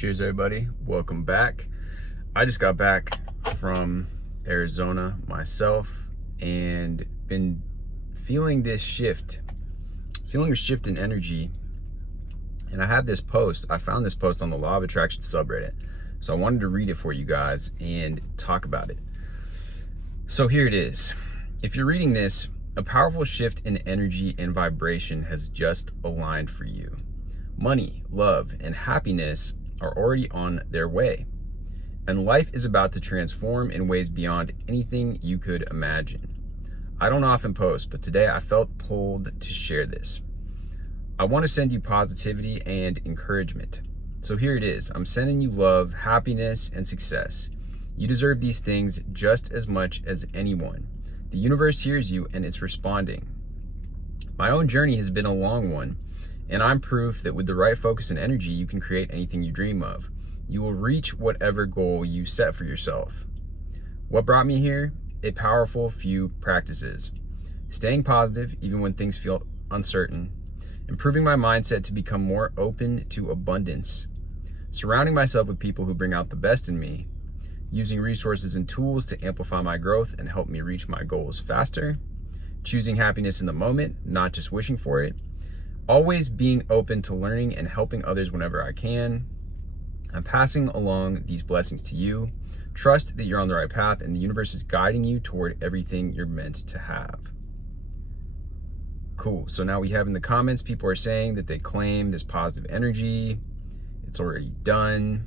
Cheers, everybody. Welcome back. I just got back from Arizona myself and been feeling a shift in energy. And I had this post. I found this post on the Law of Attraction subreddit. So I wanted to read it for you guys and talk about it. So here it is. If you're reading this, a powerful shift in energy and vibration has just aligned for you. Money, love, and happiness are already on their way, and life is about to transform in ways beyond anything you could imagine. I don't often post, but today I felt pulled to share this. I want to send you positivity and encouragement. So here it is. I'm sending you love, happiness, and success. You deserve these things just as much as anyone. The universe hears you and it's responding. My own journey has been a long one, and I'm proof that with the right focus and energy, you can create anything you dream of. You will reach whatever goal you set for yourself. What brought me here? A powerful few practices. Staying positive, even when things feel uncertain. Improving my mindset to become more open to abundance. Surrounding myself with people who bring out the best in me. Using resources and tools to amplify my growth and help me reach my goals faster. Choosing happiness in the moment, not just wishing for it. Always being open to learning and helping others whenever I can. I'm passing along these blessings to you. Trust that you're on the right path and the universe is guiding you toward everything you're meant to have. Cool. So now we have in the comments, people are saying that they claim this positive energy. It's already done.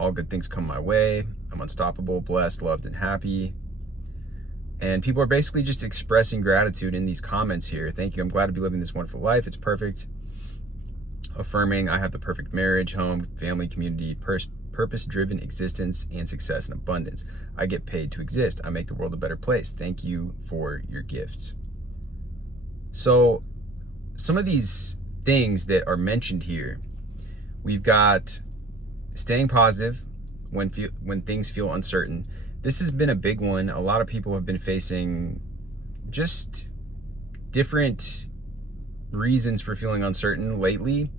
All good things come my way. I'm unstoppable, blessed, loved, and happy. And people are basically just expressing gratitude in these comments here. Thank you. I'm glad to be living this wonderful life. It's perfect. Affirming I have the perfect marriage, home, family, community, purpose-driven existence, and success and abundance. I get paid to exist. I make the world a better place. Thank you for your gifts. So some of these things that are mentioned here, we've got staying positive when things feel uncertain. This has been a big one. A lot of people have been facing just different reasons for feeling uncertain lately.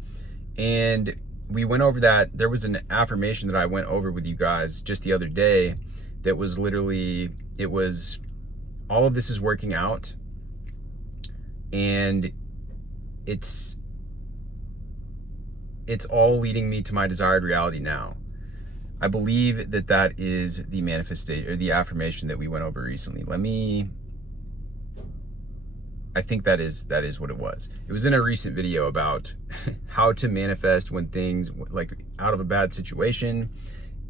And we went over that. There was an affirmation that I went over with you guys just the other day that was literally, it was, all of this is working out. And it's all leading me to my desired reality now. I believe that that is the manifestation or the affirmation that we went over recently. I think that is what it was. It was in a recent video about how to manifest when things like out of a bad situation.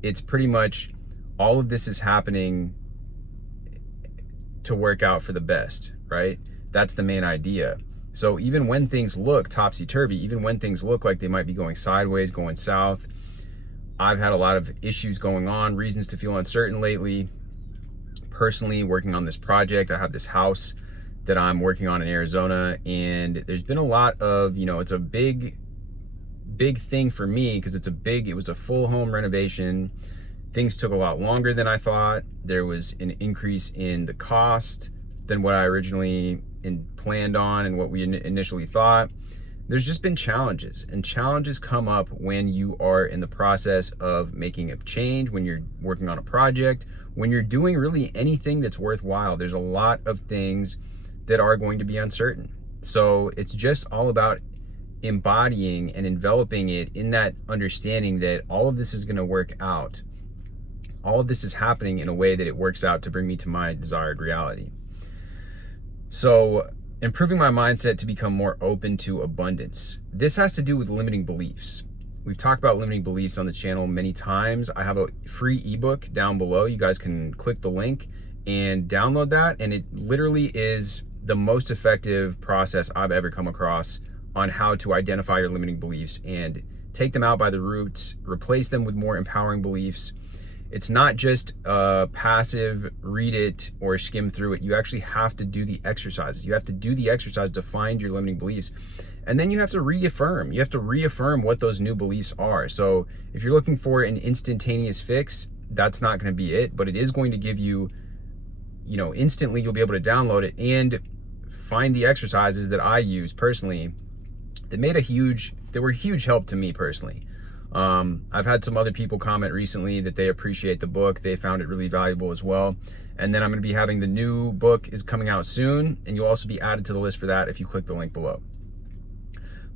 It's pretty much all of this is happening to work out for the best, right? That's the main idea. So even when things look topsy-turvy, even when things look like they might be going sideways, going south, I've had a lot of issues going on, reasons to feel uncertain lately. Personally, working on this project, I have this house that I'm working on in Arizona, and there's been a lot of, it's a big thing for me because it was a full home renovation. Things took a lot longer than I thought. There was an increase in the cost than what I originally planned on and what we initially thought. There's just been challenges, and challenges come up when you are in the process of making a change, when you're working on a project, when you're doing really anything that's worthwhile. There's a lot of things that are going to be uncertain. So it's just all about embodying and enveloping it in that understanding that all of this is going to work out. All of this is happening in a way that it works out to bring me to my desired reality. So improving my mindset to become more open to abundance. This has to do with limiting beliefs. We've talked about limiting beliefs on the channel many times. I have a free ebook down below. You guys can click the link and download that. And it literally is the most effective process I've ever come across on how to identify your limiting beliefs and take them out by the roots, replace them with more empowering beliefs. It's not just passive, read it or skim through it. You actually have to do the exercises. You have to do the exercise to find your limiting beliefs. And then you have to reaffirm. You have to reaffirm what those new beliefs are. So if you're looking for an instantaneous fix, that's not going to be it, but it is going to give you, instantly you'll be able to download it and find the exercises that I use personally that were a huge help to me personally. I've had some other people comment recently that they appreciate the book. They found it really valuable as well. And then I'm going to be having the new book is coming out soon, and you'll also be added to the list for that if you click the link below.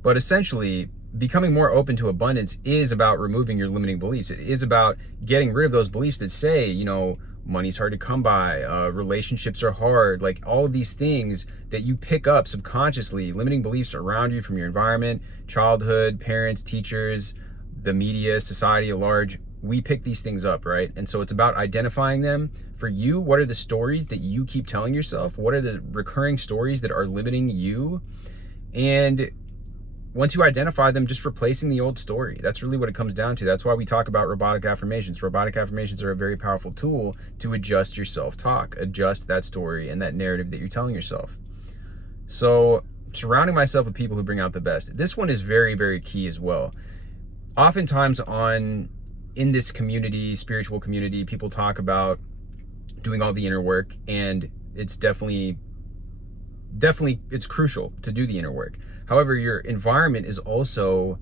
But essentially, becoming more open to abundance is about removing your limiting beliefs. It is about getting rid of those beliefs that say, you know, money's hard to come by, relationships are hard, like all of these things that you pick up subconsciously, limiting beliefs around you from your environment, childhood, parents, teachers, the media, society at large. We pick these things up, right? And so it's about identifying them. For you, what are the stories that you keep telling yourself? What are the recurring stories that are limiting you? And once you identify them, just replacing the old story. That's really what it comes down to. That's why we talk about robotic affirmations. Robotic affirmations are a very powerful tool to adjust your self-talk, adjust that story and that narrative that you're telling yourself. So surrounding myself with people who bring out the best. This one is very, very key as well. Oftentimes in this community, spiritual community, people talk about doing all the inner work, and it's definitely it's crucial to do the inner work. However, your environment is also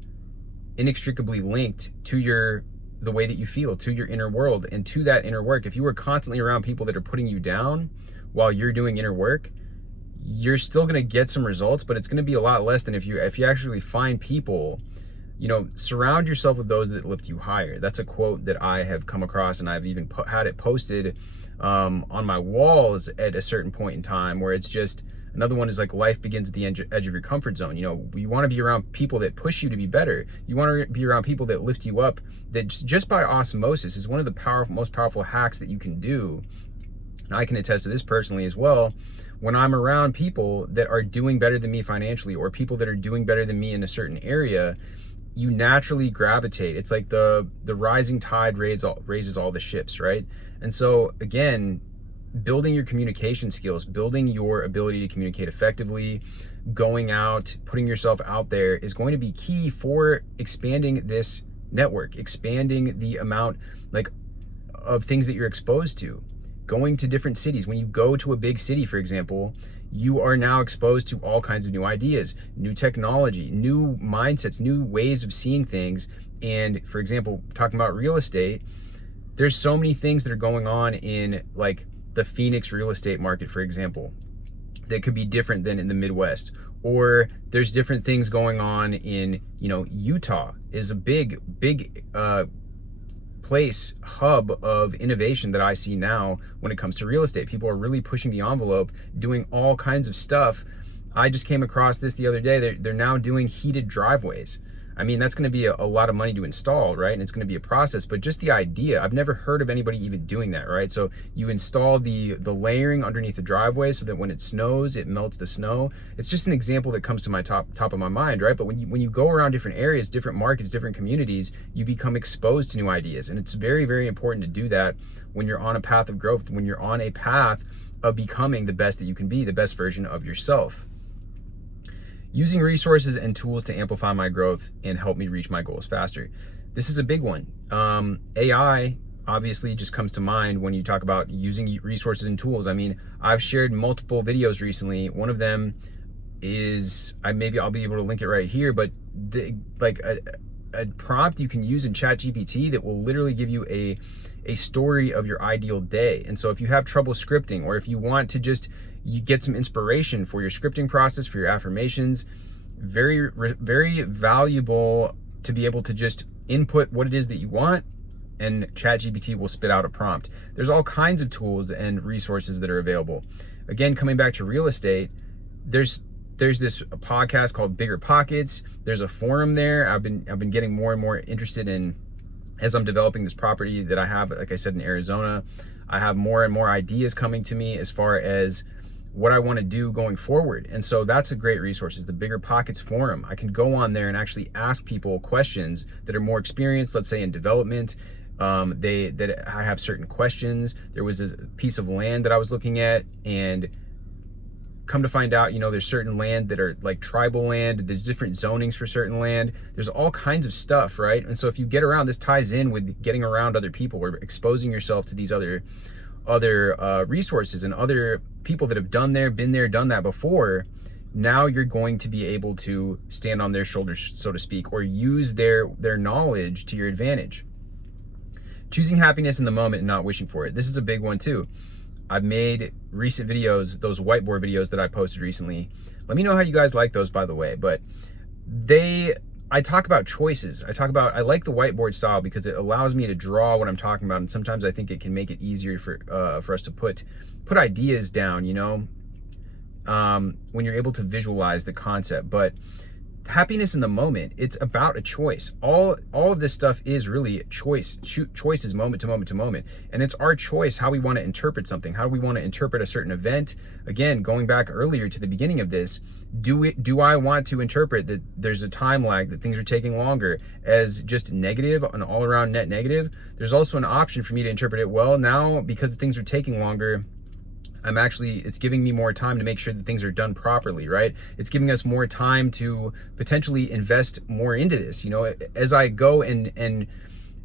inextricably linked to the way that you feel, to your inner world, and to that inner work. If you are constantly around people that are putting you down while you're doing inner work, you're still going to get some results, but it's going to be a lot less than if you actually find people. You know, surround yourself with those that lift you higher. That's a quote that I have come across, and I've even had it posted on my walls at a certain point in time, where it's just, another one is like, life begins at the edge of your comfort zone. You know, you want to be around people that push you to be better. You want to be around people that lift you up, that just by osmosis is one of the most powerful hacks that you can do. And I can attest to this personally as well. When I'm around people that are doing better than me financially, or people that are doing better than me in a certain area, you naturally gravitate. It's like the rising tide raises all the ships, right? And so again, building your communication skills, building your ability to communicate effectively, going out, putting yourself out there is going to be key for expanding this network, expanding the amount of things that you're exposed to. Going to different cities. When you go to a big city, for example, you are now exposed to all kinds of new ideas, new technology, new mindsets, new ways of seeing things. And for example, talking about real estate, there's so many things that are going on in like the Phoenix real estate market, for example, that could be different than in the Midwest. Or there's different things going on in, you know, Utah is a big hub of innovation that I see now when it comes to real estate. People are really pushing the envelope, doing all kinds of stuff. I just came across this the other day. They're now doing heated driveways. I mean, that's going to be a lot of money to install, right? And it's going to be a process, but just the idea, I've never heard of anybody even doing that, right? So you install the layering underneath the driveway so that when it snows, it melts the snow. It's just an example that comes to my top of my mind, right? But when you go around different areas, different markets, different communities, you become exposed to new ideas. And it's very, very important to do that when you're on a path of growth, when you're on a path of becoming the best that you can be, the best version of yourself. Using resources and tools to amplify my growth and help me reach my goals faster. This is a big one. AI obviously just comes to mind when you talk about using resources and tools. I mean, I've shared multiple videos recently. One of them is, I'll be able to link it right here, but a prompt you can use in ChatGPT that will literally give you a story of your ideal day. And so if you have trouble scripting, or if you want to just you get some inspiration for your scripting process, for your affirmations, very, very valuable to be able to just input what it is that you want, and ChatGPT will spit out a prompt. There's all kinds of tools and resources that are available. Again, coming back to real estate, there's this podcast called Bigger Pockets. There's a forum there. I've been getting more and more interested in, as I'm developing this property that I have, like I said, in Arizona. I have more and more ideas coming to me as far as what I want to do going forward. And so that's a great resource, is the Bigger Pockets forum. I can go on there and actually ask people questions that are more experienced, let's say in development. That I have certain questions. There was this piece of land that I was looking at, and come to find out, you know, there's certain land that are like tribal land. There's different zonings for certain land. There's all kinds of stuff, right? And so if you get around, this ties in with getting around other people, or exposing yourself to these other resources and other people that have been there, done that before. now you're going to be able to stand on their shoulders, so to speak, or use their knowledge to your advantage. Choosing happiness in the moment and not wishing for it. This is a big one too. I've made recent videos, those whiteboard videos that I posted recently. Let me know how you guys like those, by the way. But I talk about choices. I like the whiteboard style because it allows me to draw what I'm talking about. And sometimes I think it can make it easier for us to put ideas down, you know, when you're able to visualize the concept. But happiness in the moment, it's about a choice. All of this stuff is really a choice. Choices moment to moment to moment. And it's our choice how we want to interpret something, how we want to interpret a certain event. Again, going back earlier to the beginning of this, do I want to interpret that there's a time lag, that things are taking longer, as just negative, an all-around net negative? There's also an option for me to interpret it, well, now because things are taking longer, it's giving me more time to make sure that things are done properly, right? It's giving us more time to potentially invest more into this. You know, as I go and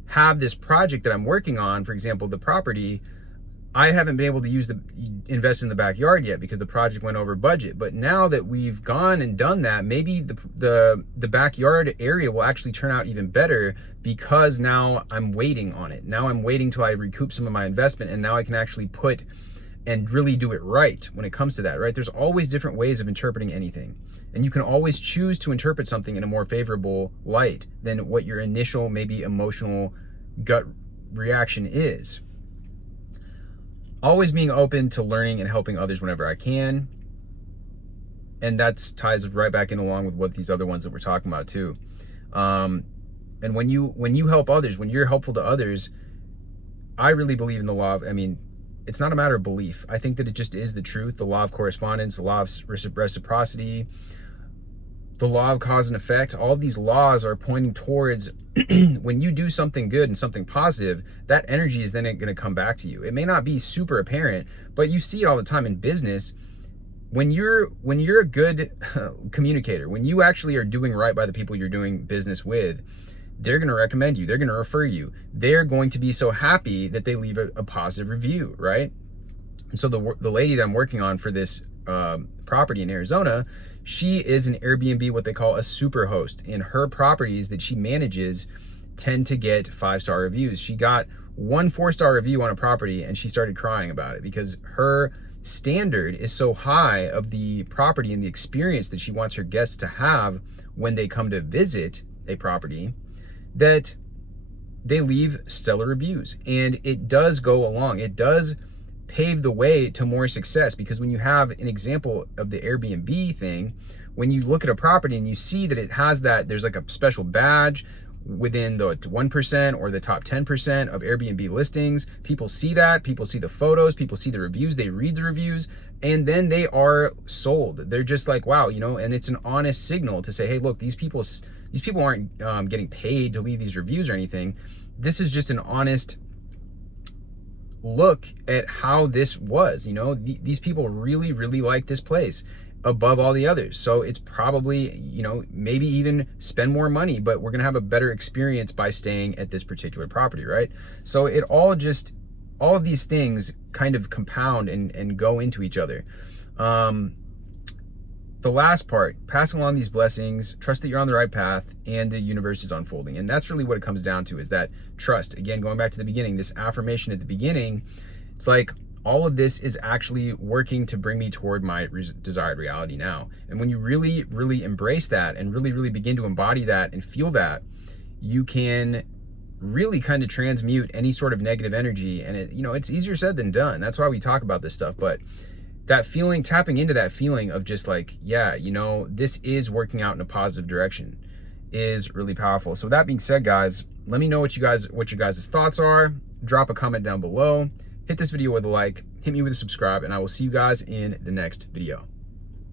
have this project that I'm working on, for example, the property, I haven't been able to invest in the backyard yet because the project went over budget. But now that we've gone and done that, maybe the backyard area will actually turn out even better because now I'm waiting on it. Now I'm waiting till I recoup some of my investment, and now I can actually put and really do it right when it comes to that, right? There's always different ways of interpreting anything. And you can always choose to interpret something in a more favorable light than what your initial, maybe emotional gut reaction is. Always being open to learning and helping others whenever I can. And that ties right back in along with what these other ones that we're talking about too. And when you help others, when you're helpful to others, I really believe in the law of, it's not a matter of belief. I think that it just is the truth. The law of correspondence, the law of reciprocity, the law of cause and effect. All of these laws are pointing towards when you do something good and something positive, that energy is then going to come back to you. It may not be super apparent, but you see it all the time in business. When you're a good communicator, when you actually are doing right by the people you're doing business with, they're going to recommend you. They're going to refer you. They're going to be so happy that they leave a positive review, right? And so the lady that I'm working on for this property in Arizona, she is an Airbnb, what they call a super host. And her properties that she manages tend to get 5-star reviews. She got 1 4-star review on a property and she started crying about it because her standard is so high of the property and the experience that she wants her guests to have when they come to visit a property, that they leave stellar reviews. And it does go along. It does pave the way to more success, because when you have an example of the Airbnb thing, when you look at a property and you see that it has that, there's like a special badge within the 1% or the top 10% of Airbnb listings, people see that, people see the photos, people see the reviews, they read the reviews, and then they are sold. They're just like, wow, you know, and it's an honest signal to say, hey, look, these people aren't getting paid to leave these reviews or anything. This is just an honest look at how this was. You know, these people really, really like this place above all the others. So it's probably, you know, maybe even spend more money, but we're gonna have a better experience by staying at this particular property, right? So it all of these things kind of compound and go into each other. The last part, passing along these blessings, trust that you're on the right path and the universe is unfolding. And that's really what it comes down to, is that trust. Again, going back to the beginning, this affirmation at the beginning, it's like all of this is actually working to bring me toward my desired reality now. And when you really, really embrace that and really, really begin to embody that and feel that, you can really kind of transmute any sort of negative energy. And it, you know, it's easier said than done. That's why we talk about this stuff. But that feeling, tapping into that feeling of just like, yeah, you know, this is working out in a positive direction, is really powerful. So with that being said, guys, let me know what your guys' thoughts are. Drop a comment down below. Hit this video with a like, hit me with a subscribe, and I will see you guys in the next video.